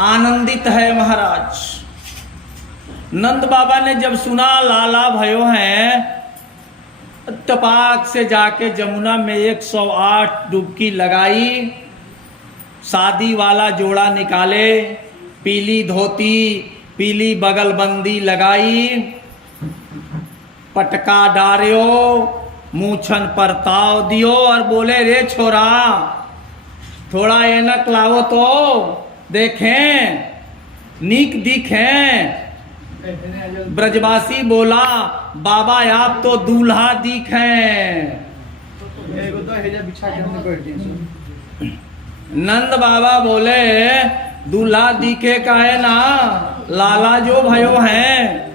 आनंदित है महाराज। नंद बाबा ने जब सुना लाला भयो हैं, तपाक से जाके जमुना में 108 डुबकी लगाई, शादी वाला जोड़ा निकाले, पीली धोती पीली बगलबंदी लगाई, पटका डारियो, मूछन पर ताव दियो और बोले रे छोरा थोड़ा एनक लाओ तो देखें नीक दिखें। ब्रजवासी बोला बाबा आप तो दूल्हा दिखें। नंद बाबा बोले दूल्हा दिखे का है ना, लाला जो भयो हैं।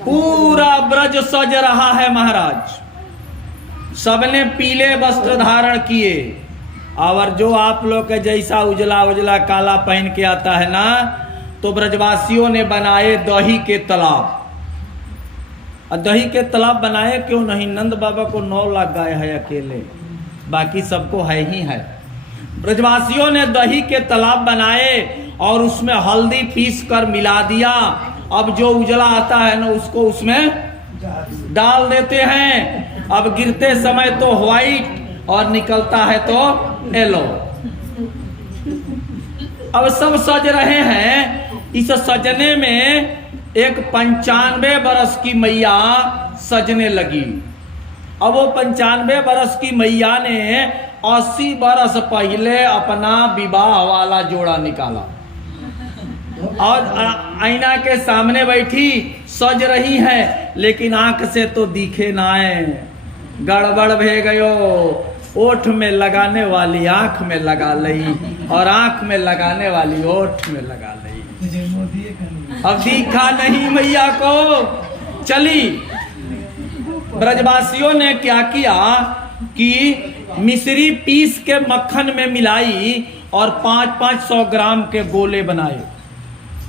पूरा ब्रज सज रहा है महाराज, सबने पीले वस्त्र धारण किए और जो आप लोग के जैसा उजला उजला काला पहन के आता है ना, तो ब्रजवासियों ने बनाए दही के तालाब। और दही के तालाब बनाए क्यों नहीं, नंद बाबा को 9 लाख गाय है अकेले, बाकी सबको है ही है। ब्रजवासियों ने दही के तालाब बनाए और उसमें हल्दी पीस कर मिला दिया। अब जो उजला आता है ना उसको उसमें डाल देते हैं। अब गिरते समय तो व्हाइट और निकलता है तो येलो। अब सब सज रहे हैं। इस सजने में एक 95 बरस की मैया सजने लगी। अब वो 95 बरस की मैया ने 80 बरस पहले अपना विवाह वाला जोड़ा निकाला और आईना के सामने बैठी सज रही है, लेकिन आंख से तो दिखे ना है। गड़बड़ भे गयो, ओठ में लगाने वाली आंख में लगा लई और आंख में लगाने वाली ओठ में लगा लई। अब दिखा नहीं मैया को। चली। ब्रजवासियों ने क्या किया कि मिश्री पीस के मक्खन में मिलाई और 500-500 ग्राम के गोले बनाए,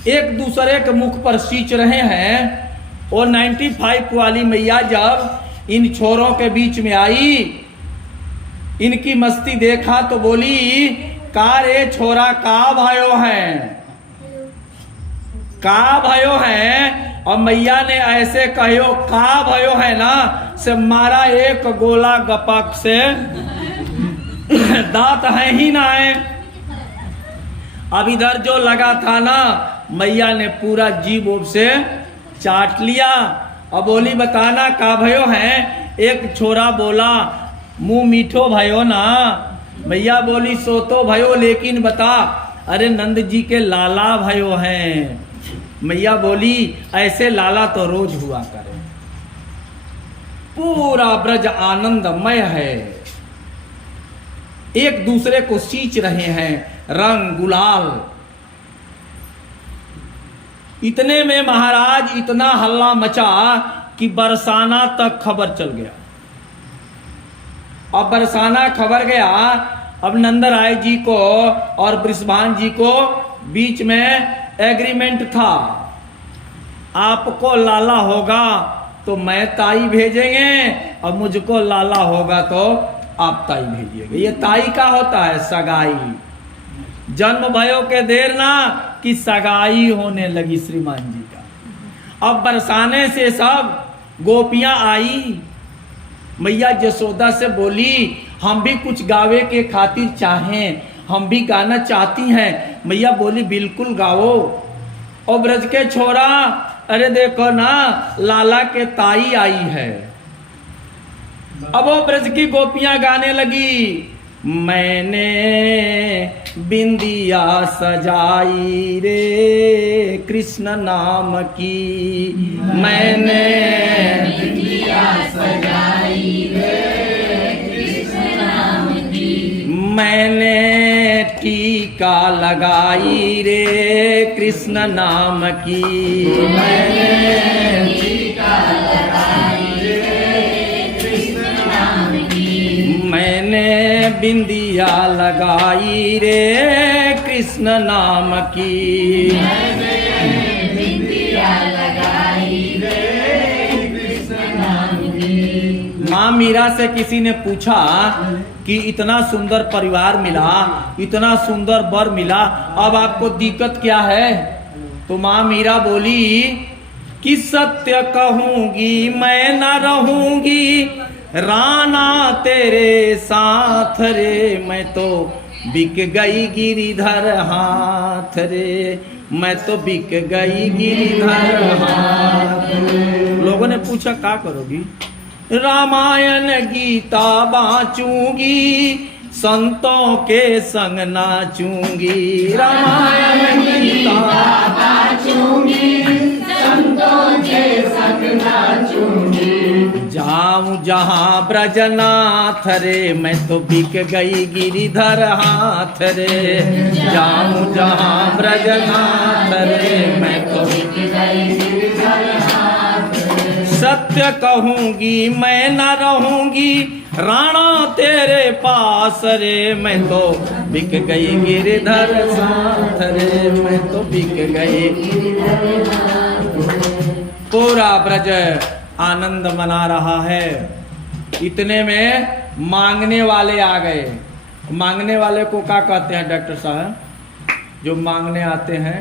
एक दूसरे के मुख पर सींच रहे हैं। और 95 वाली मैया जब इन छोरों के बीच में आई, इनकी मस्ती देखा तो बोली का रे छोरा का भयो है, का भयो है। और मैया ने ऐसे कहो का भयो है ना से मारा एक गोला गपक से दांत है ही ना है। अब इधर जो लगा था ना, मैया ने पूरा जीभ से चाट लिया। अब बोली बताना का भयो है। एक छोरा बोला मुंह मीठो भयो ना। मैया बोली सो तो भयो, लेकिन बता अरे नंद जी के लाला भयो हैं। मैया बोली ऐसे लाला तो रोज हुआ करे। पूरा ब्रज आनंदमय है, एक दूसरे को सींच रहे हैं रंग गुलाल। इतने में महाराज इतना हल्ला मचा कि बरसाना तक खबर चल गया। अब बरसाना खबर गया। अब नंदराय जी को और बृषभान जी को बीच में एग्रीमेंट था, आपको लाला होगा तो मैं ताई भेजेंगे और मुझको लाला होगा तो आप ताई भेजिएगा। ये ताई का होता है सगाई। जन्म भयो के देर ना कि सगाई होने लगी श्रीमान जी का। अब बरसाने से सब गोपियां आई। मैया यशोदा से बोली हम भी कुछ गावे के खातिर चाहें, हम भी गाना चाहती हैं। मैया बोली बिल्कुल गाओ। और ब्रज के छोरा अरे देखो ना लाला के ताई आई है। अब वो ब्रज की गोपियां गाने लगी, मैंने बिंदिया सजाई रे कृष्ण नाम की, मैंने बिंदिया सजाई रे कृष्ण नाम की, मैंने टीका लगाई रे कृष्ण नाम की, मैंने टीका लगाई रे कृष्ण नाम की, मैंने बिंदिया लगाई रे कृष्ण नाम की, मैंने बिंदिया लगाई रे कृष्ण नाम की। माँ माँ मीरा से किसी ने पूछा कि इतना सुंदर परिवार मिला, इतना सुंदर वर मिला, अब आपको दिक्कत क्या है? तो माँ मीरा बोली कि सत्य कहूंगी मैं न रहूंगी राना तेरे साथ रे, मैं तो बिक गई गिरिधर हाथ रे, मैं तो बिक गई गिरिधर हाथ। लोगों ने पूछा क्या करोगी? रामायण गीता बाँचूंगी, संतों के संग नाचूंगी। रामायण गीता बाँचूंगी, संतों के संग नाचूंगी। जाऊं जहां ब्रजनाथ रे, मैं तो बिक गई गिरिधर हाथ रे, जाऊं जहां ब्रजनाथ रे, मैं तो बिक गई गिरिधर हाथ रे। सत्य कहूंगी मैं न रहूंगी राणा तेरे पास रे, मैं तो बिक गई गिरिधर साथ रे, मैं तो बिक गई। पूरा ब्रज आनंद मना रहा है। इतने में मांगने वाले आ गए। मांगने वाले को क्या कहते हैं डॉक्टर साहब? जो मांगने आते हैं,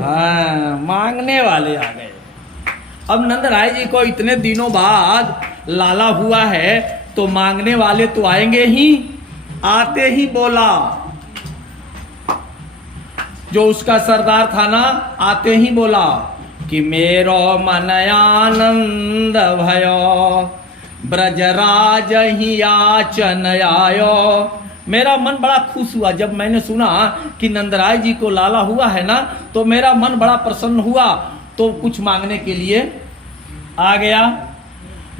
हाँ, मांगने वाले आ गए। अब नंद राय जी को इतने दिनों बाद लाला हुआ है तो मांगने वाले तो आएंगे ही। आते ही बोला, जो उसका सरदार था ना, आते ही बोला कि मेरो मन आनंद भयो, ब्रजराज ही याचन आयो। मेरा मन बड़ा खुश हुआ जब मैंने सुना कि नंदराय जी को लाला हुआ है ना, तो मेरा मन बड़ा प्रसन्न हुआ, तो कुछ मांगने के लिए आ गया।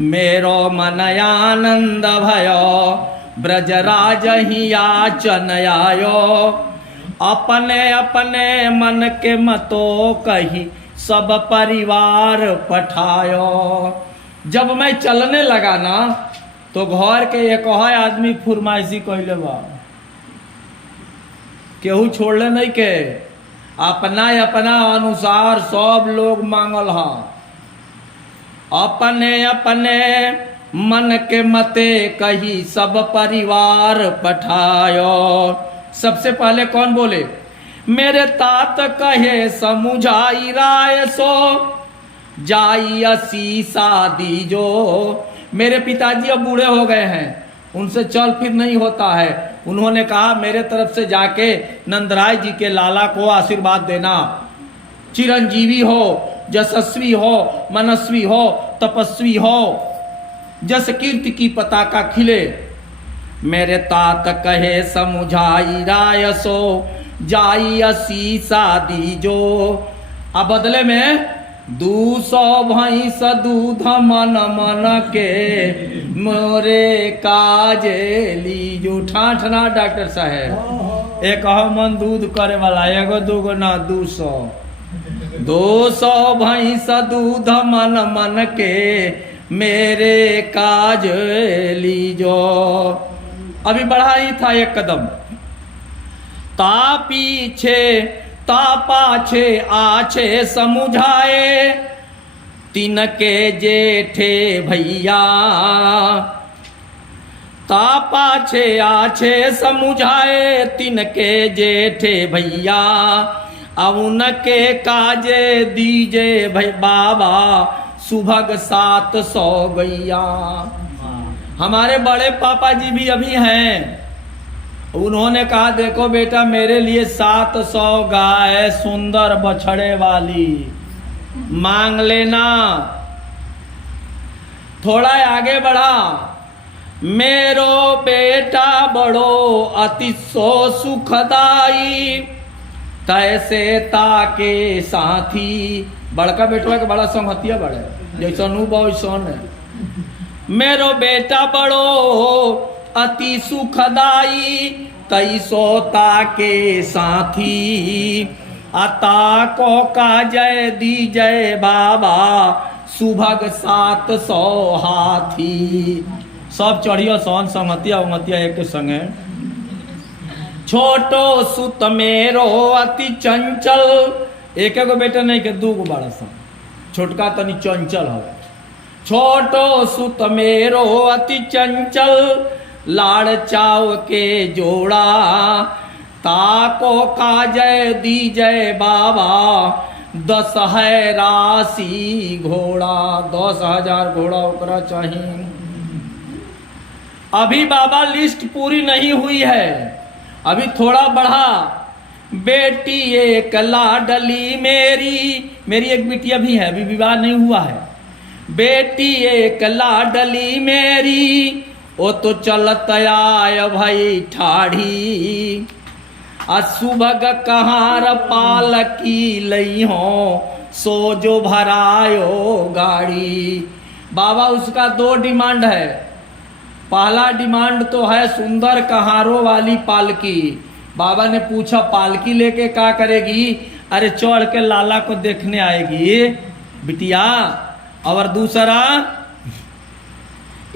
मेरो मन आनंद भयो, ब्रजराज ही याचन आयो, अपने अपने मन के मतो कही सब परिवार पठायो। जब मैं चलने लगा ना, तो घर के एक आदमी फुरमाइशी कहले बा, केहू छोड़ले नहीं के, अपना अपना अनुसार सब लोग मांगल हा। अपने अपने मन के मते कही सब परिवार पठायो। सबसे पहले कौन बोले? मेरे तात कहे समुझाई राय सो, जाई असी शादी जो। मेरे पिताजी अब बूढ़े हो गए हैं, उनसे चल फिर नहीं होता है। उन्होंने कहा मेरे तरफ से जाके नंदराय जी के लाला को आशीर्वाद देना, चिरंजीवी हो, यशस्वी हो, मनस्वी हो, तपस्वी हो, जस कीर्ति की पताका खिले। मेरे तात कहे समुझाई राय सो, जाई असी शादी जो। अब बदले में 200 भैंस दूध मन मन के मोरे काजे लीजो। ठाठना डॉक्टर साहब, एक मन दूध करे वाला, एगो दूगो ना 200 भैंस दूध मन मन के मेरे काज लीजो। अभी बढ़ा ही था एक कदम। ता पीछे ता पाछे आछे समुझाए, तिनके जेठे भैया। ता पाछे आछे समुझाए, तिनके जेठे भैया। उनके काजे दीजे भाई बाबा, सुभग 700 गैया। हमारे बड़े पापा जी भी अभी हैं। उन्होंने कहा देखो बेटा, मेरे लिए 700 गाय सुंदर बछड़े वाली मांग लेना। थोड़ा आगे बढ़ा, मेरो बेटा बड़ो अति सो सुखदाई, तैसे ताके साथी। बड़का बेटवा के बड़ा संगतिया बड़े, जैसा नू वैसन है। मेरो बेटा बड़ो अति सुखदाई, तैसो ताके साथी। अता को का जय दी जय बाबा, सुभग 700 हाथी। सब चढ़ियो सन संगतिया उंगतिया एक संगे। छोटो सुत मेरो अति चंचल। एक एगो बेटा नहीं के 2 गो बड़ा सन। छोटका तनी चंचल हवे, छोटो सुत मेरो अति चंचल, लाड़ चाव के जोड़ा, ताको काजय दीजय बाबा, 10 है राशि घोड़ा। 10,000 घोड़ा ओकरा चाहिए। अभी बाबा लिस्ट पूरी नहीं हुई है, अभी थोड़ा बढ़ा। बेटी एक लाडली मेरी एक बिटिया भी है, अभी विवाह नहीं हुआ है। बेटी एक लाडली मेरी, ओ तो चलत आय भाई ठाढ़ी। सुभग कहार पालकी लई हो, सो जो भरायो गाड़ी। बाबा उसका 2 डिमांड है। पहला डिमांड तो है सुंदर कहारों वाली पालकी। बाबा ने पूछा पालकी लेके क्या करेगी? अरे चढ़ के लाला को देखने आएगी बिटिया। और दूसरा,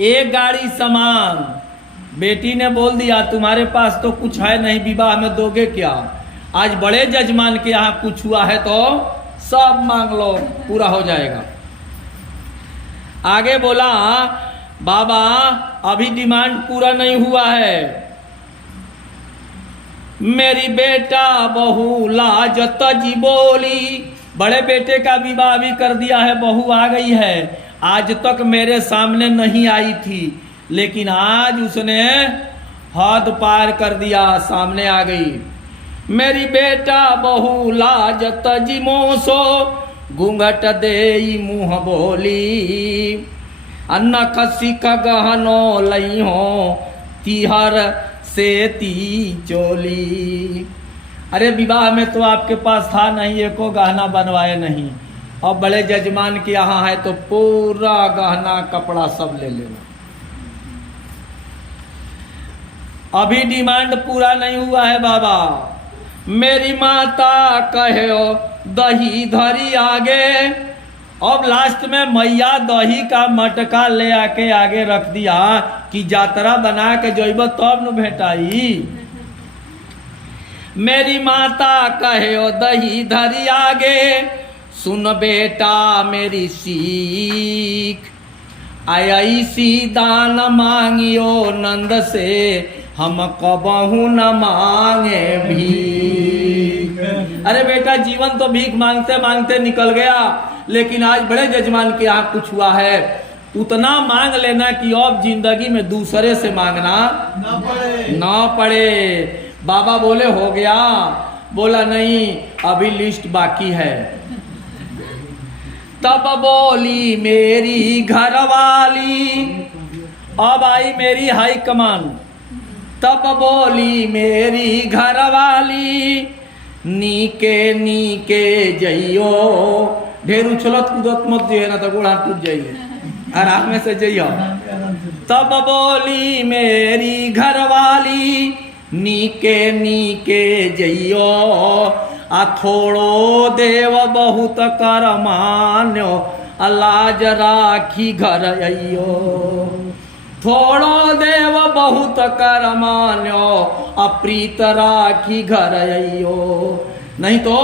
एक गाड़ी सामान। बेटी ने बोल दिया तुम्हारे पास तो कुछ है नहीं, विवाह में दोगे क्या? आज बड़े जजमान के यहाँ कुछ हुआ है तो सब मांग लो, पूरा हो जाएगा। आगे बोला बाबा अभी डिमांड पूरा नहीं हुआ है। मेरी बेटा बहू लाजत जी बोली। बड़े बेटे का विवाह भी कर दिया है, बहू आ गई है। आज तक मेरे सामने नहीं आई थी, लेकिन आज उसने हद पार कर दिया, सामने आ गई। मेरी बेटा बहू लाजत जी मोसो, घूंघट दे मुंह बोली। अन्ना खसी का गहनो लई हो, तिहर से ती चोली। अरे विवाह में तो आपके पास था नहीं, एको गहना बनवाए नहीं। अब बड़े जजमान के यहाँ है तो पूरा गहना कपड़ा सब ले लेना। अभी डिमांड पूरा नहीं हुआ है बाबा। मेरी माता कहे दही धरी आगे। अब लास्ट में मैया दही का मटका ले आके आगे रख दिया कि जातरा बना के जइब तब न भेटाई। मेरी माता कहे दही धरी आगे, सुन बेटा मेरी सीख। ऐसी दान मांगियो नंद से, हम कबहू न मांगे भीख। अरे बेटा जीवन तो भीख मांगते मांगते निकल गया, लेकिन आज बड़े जजमान के यहाँ कुछ हुआ है। उतना मांग लेना कि अब जिंदगी में दूसरे से मांगना ना पड़े। बाबा बोले हो गया? बोला नहीं, अभी लिस्ट बाकी है। तब बोली मेरी घरवाली, अब आई मेरी हाई कमान। तब बोली मेरी घरवाली, नीके नीके जइयो। ढेर उछलत कूदत मत जे ना तो गोड़ हाथ टूट जाइए, आराम में से जइयो। तब बोली मेरी घरवाली, नीके नीके जइयो। आ थोड़ो देव बहुत कर मान्यो, लाज राखी घर अइयो। थोड़ो देव बहुत कर मान्यो, अप्रीत राखी घर अइयो। नहीं तो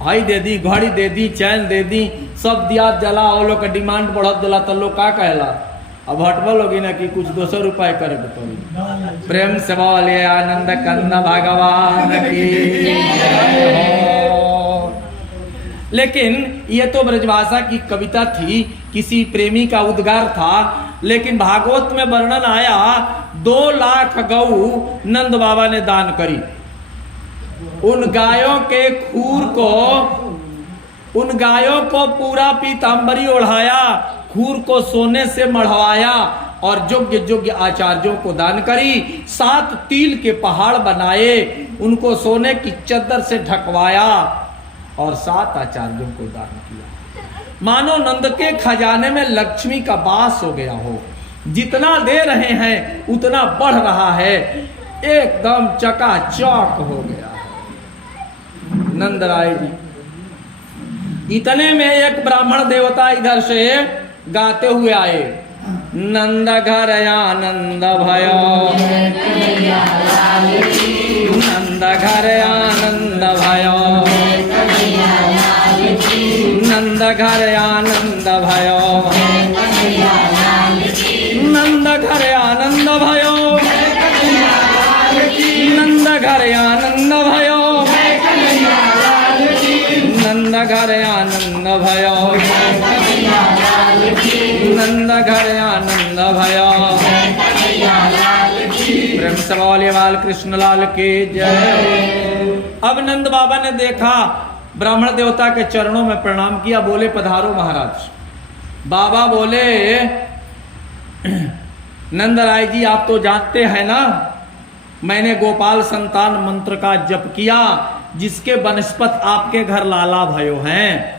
भाई दे दी, घड़ी दे दी, चैन दे दी, सब दिया जला। और लोग का डिमांड बढ़त दिला तो लोग का कहला? अब हटवा लोगी ना कि कुछ 200 रुपए करे तो। प्रेम से बोले आनंद कंद भगवान की। लेकिन ये तो ब्रजभाषा की कविता थी, किसी प्रेमी का उद्गार था। लेकिन भागवत में वर्णन आया 2 लाख गऊ नंद बाबा ने दान करी। उन गायों के खूर को, उन गायों को पूरा पीतांबरी ओढ़ाया, खूर को सोने से मढ़वाया और योग्य योग्य आचार्यों को दान करी। 7 तिल के पहाड़ बनाए, उनको सोने की चद्दर से ढकवाया और 7 आचार्यों को दान किया। मानो नंद के खजाने में लक्ष्मी का वास हो गया हो। जितना दे रहे हैं उतना बढ़ रहा है, एकदम चकाचौक हो गया है। नंद राय जी इतने में एक ब्राह्मण देवता इधर से गाते हुए आए। नंद घर आनंद भयो, नंद घर आनंद भयो, नंद घर आनंद भयो। भयो, नंद घर आनंद भयो। प्रेम से बोलिए बाल कृष्ण लाल की जय। अब नंद बाबा ने देखा, ब्राह्मण देवता के चरणों में प्रणाम किया, बोले पधारो महाराज। बाबा बोले नंदराय जी आप तो जानते हैं ना, मैंने गोपाल संतान मंत्र का जप किया, जिसके वनस्पत आपके घर लाला भयो हैं।